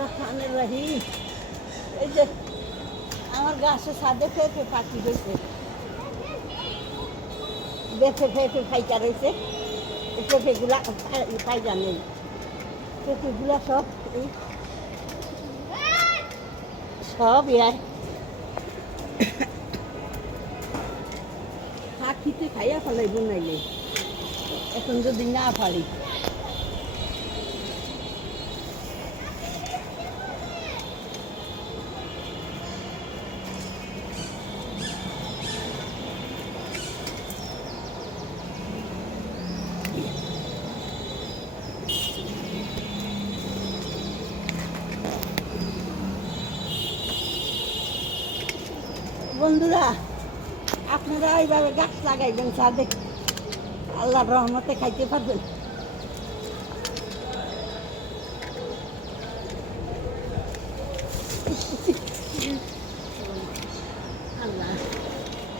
রহমানির রহিম। এই যে আমার গাছে ছাদে ফেটে পাখি হয়েছে, বেছে ফেটে ফাইকা রয়েছে। এই পেঁপেগুলা ফাইকা নেই, পেঁপেগুলা সব এই সব ইয়ার পাখিতে খাইয়া ফেলাইব নাইলে, এখন যদি না পারি। বন্ধুরা, আপনারা এইভাবে গাছ লাগাইবেন ছাদে, আল্লাহর রহমতে খাইতে পারবেন।